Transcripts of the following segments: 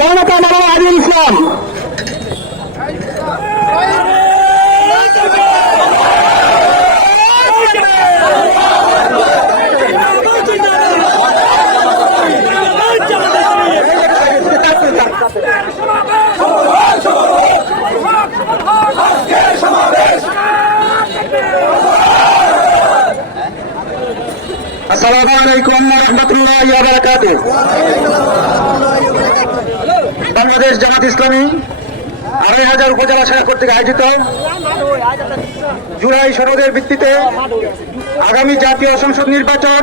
জনতা মাওলানা আজিজুল ইসলাম। আসসালামু আলাইকুম ওয়া রাহমাতুল্লাহি ওয়া বারাকাতুহু। বাংলাদেশ জামাত ইসলামী ২৮,০০০ উপজেলা শাখা কর্তৃক আয়োজিত জুলাই সনদের ভিত্তিতে আগামী জাতীয় সংসদ নির্বাচন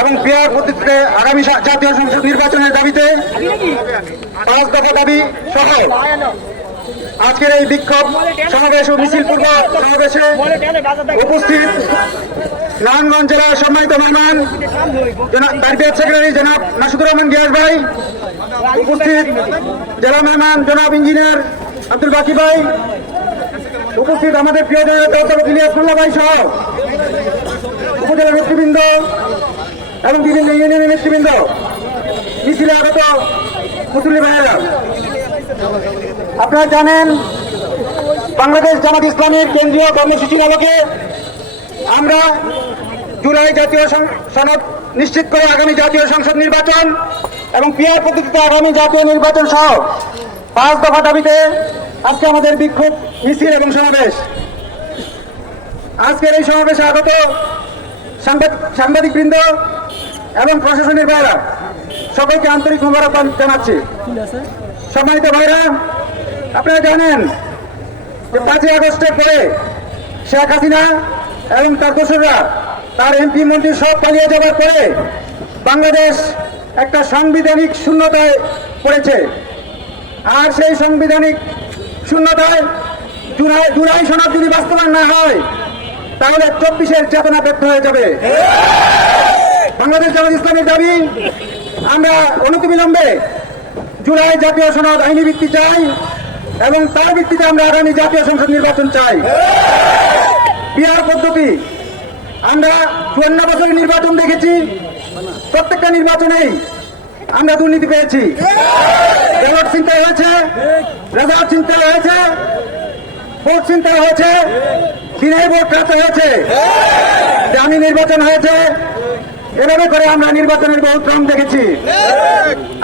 এবং পিআর পদ্ধতিতে আগামী জাতীয় সংসদ নির্বাচনের দাবিতে ৫ দফা দাবি সহ আজকের এই বিক্ষোভ সমাবেশ ও মিছিল পূর্ব সমাবেশে উপস্থিত নারায়ণগঞ্জ জেলার সম্মানিত মেহমান প্রাইভেট সেক্রেটারি জনাব নাসুদুর রহমান গিয়াস ভাই, উপস্থিত জেলা মেহমান জনাব ইঞ্জিনিয়ার আব্দুল বাকি ভাই, উপস্থিত আমাদের প্রিয় ইলিয়াস মোল্লা ভাই সহ উপজেলা নেতৃবৃন্দ এবং বিভিন্ন ইউনিয়নের নেতৃবৃন্দ, মিছিলে আগত মুসলিম ভাইয়েরা, আপনারা জানেন বাংলাদেশ জামাত ইসলামের কেন্দ্রীয় কর্মসূচির আলোকে আমরা জুলাই জাতীয় সনদ নিশ্চিত করে আগামী জাতীয় সংসদ নির্বাচন এবং পিআর পদ্ধতিতে আগামী জাতীয় নির্বাচন সহ ৫ দফা দাবিতে আজকে আমাদের বিক্ষোভ মিছিল এবং সমাবেশ। আজকের এই সমাবেশে আগত সাংবাদিকবৃন্দ এবং প্রশাসনের ভাইরা সকলকে আন্তরিক মোবারকবাদ জানাচ্ছি। সম্মানিত ভাইরা, আপনারা জানেন যে ৫ই আগস্টের পরে শেখ হাসিনা এবং তার দোসররা তার এমপি মন্ত্রী সব পালিয়ে যাওয়ার পরে বাংলাদেশ একটা সাংবিধানিক শূন্যতায় পড়েছে। আর সেই সাংবিধানিক শূন্যতায় জুলাই সনদ যদি বাস্তবায়ন না হয় তাহলে ২৪-এর চেতনা ব্যর্থ হয়ে যাবে। বাংলাদেশ জামাত ইসলামের দাবি, আমরা অনতিবিলম্বে জুলাই জাতীয় সনদ আইনি ভিত্তি চাই এবং তার ভিত্তিতে আমরা আগামী জাতীয় সংসদ নির্বাচন চাই। পিআর পদ্ধতি, আমরা ৫৪ বছরের নির্বাচন দেখেছি, প্রত্যেকটা নির্বাচনেই আমরা দুর্নীতি পেয়েছি। ব্যালট ছিনতাই হয়েছে, রেজাল্ট ছিনতাই হয়েছে, ভোট ছিনতাই হয়েছে, দিনের ভোট রাতে হয়েছে, দামি নির্বাচন হয়েছে। এভাবে করে আমরা নির্বাচনের বহু ক্রম দেখেছি।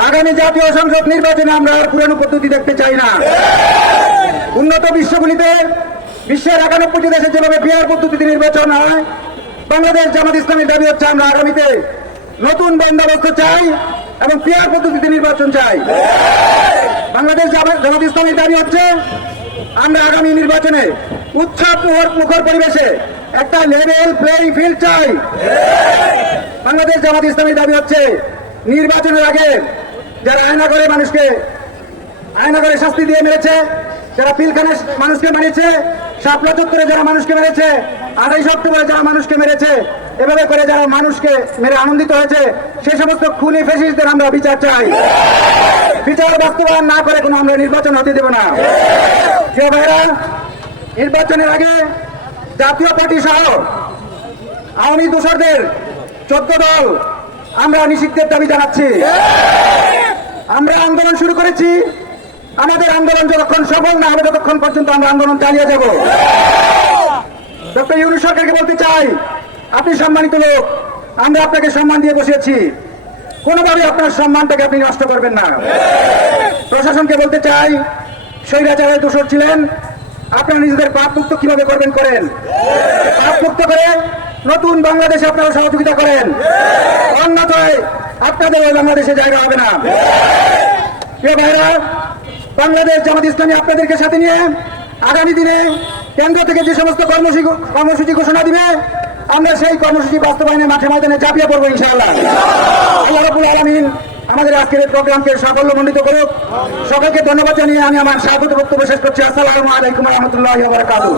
আগামী জাতীয় সংসদ নির্বাচনে আমরা আর পুরানো পদ্ধতি দেখতে চাই না। উন্নত বিশ্বগুলিতে, বিশ্বের ৯১টি দেশে যেভাবে পিআর পদ্ধতিতে নির্বাচন হয়, বাংলাদেশ জামাত ইসলামের দাবি হচ্ছে আমরা আগামীতে নতুন বন্দোবস্ত চাই এবং পিআর পদ্ধতিতে নির্বাচন চাই। বাংলাদেশ জামাত ইসলামের দাবি হচ্ছে আমরা আগামী নির্বাচনে উৎসব মুখর পরিবেশে একটা লেভেল প্লেইং ফিল্ড চাই। বাংলাদেশ জামাত ইসলামের দাবি হচ্ছে নির্বাচনের আগে যারা আয়নাগরে শাস্তি দিয়ে মেরেছে, যারা পিলখানে মানুষকে মেরেছে, শাপলা চত্বরে যারা মানুষকে মেরেছে, ২৮ অক্টোবরে যারা মানুষকে মেরেছে, এভাবে করে যারা মানুষকে মেরে আনন্দিত হয়েছে, সে সমস্ত খুনি ফ্যাসিস্টদের আমরা বিচার চাই। বিচার বাস্তবায়ন না করে কোনো আমরা নির্বাচন হতে দেব না। প্রিয় ভাইরা, নির্বাচনের আগে জাতীয় পার্টি সহ আওয়ামী দোসরদের ১৪ দল আমরা নিষিদ্ধের দাবি জানাচ্ছি। আমরা আন্দোলন শুরু করেছি, আমাদের আন্দোলন যতক্ষণ সফল না হবে ততক্ষণ পর্যন্ত আমরা আন্দোলন চালিয়ে যাব। ডক্টর ইউনূস সরকারকে বলতে চাই, আপনি সম্মানিত লোক, আমরা আপনাকে সম্মান দিয়ে বসিয়েছি, কোনোভাবে আপনার সম্মানটাকে আপনি নষ্ট করবেন না। প্রশাসনকে বলতে চাই, স্বৈরাচারের দোষর ছিলেন, আপনারা নিজেদের পাপ মুক্ত কিভাবে করবেন করেন, পাপ মুক্ত করে নতুন বাংলাদেশে আপনারা সহযোগিতা করেন, অন্যথায় আপনাদের ওই বাংলাদেশে জায়গা হবে না। প্রিয় ভাইরা, বাংলাদেশ জামাত ইসলামী আপনাদেরকে সাথে নিয়ে আগামী দিনে কেন্দ্র থেকে যে সমস্ত কর্মসূচি ঘোষণা দিবে, আমরা সেই কর্মসূচি বাস্তবায়নে মাঠে ময়দানে ঝাঁপিয়ে পড়বো ইনশাআল্লাহ। আল্লাহ রাব্বুল আলামিন আমাদের আজকের এই প্রোগ্রামকে সাফল্যমণ্ডিত করুক। সকলকে ধন্যবাদ জানিয়ে আমি আমার স্বাগত বক্তব্য শেষ করছি। আসসালামু আলাইকুম ওয়া রাহমাতুল্লাহি ওয়া বারাকাতুহু।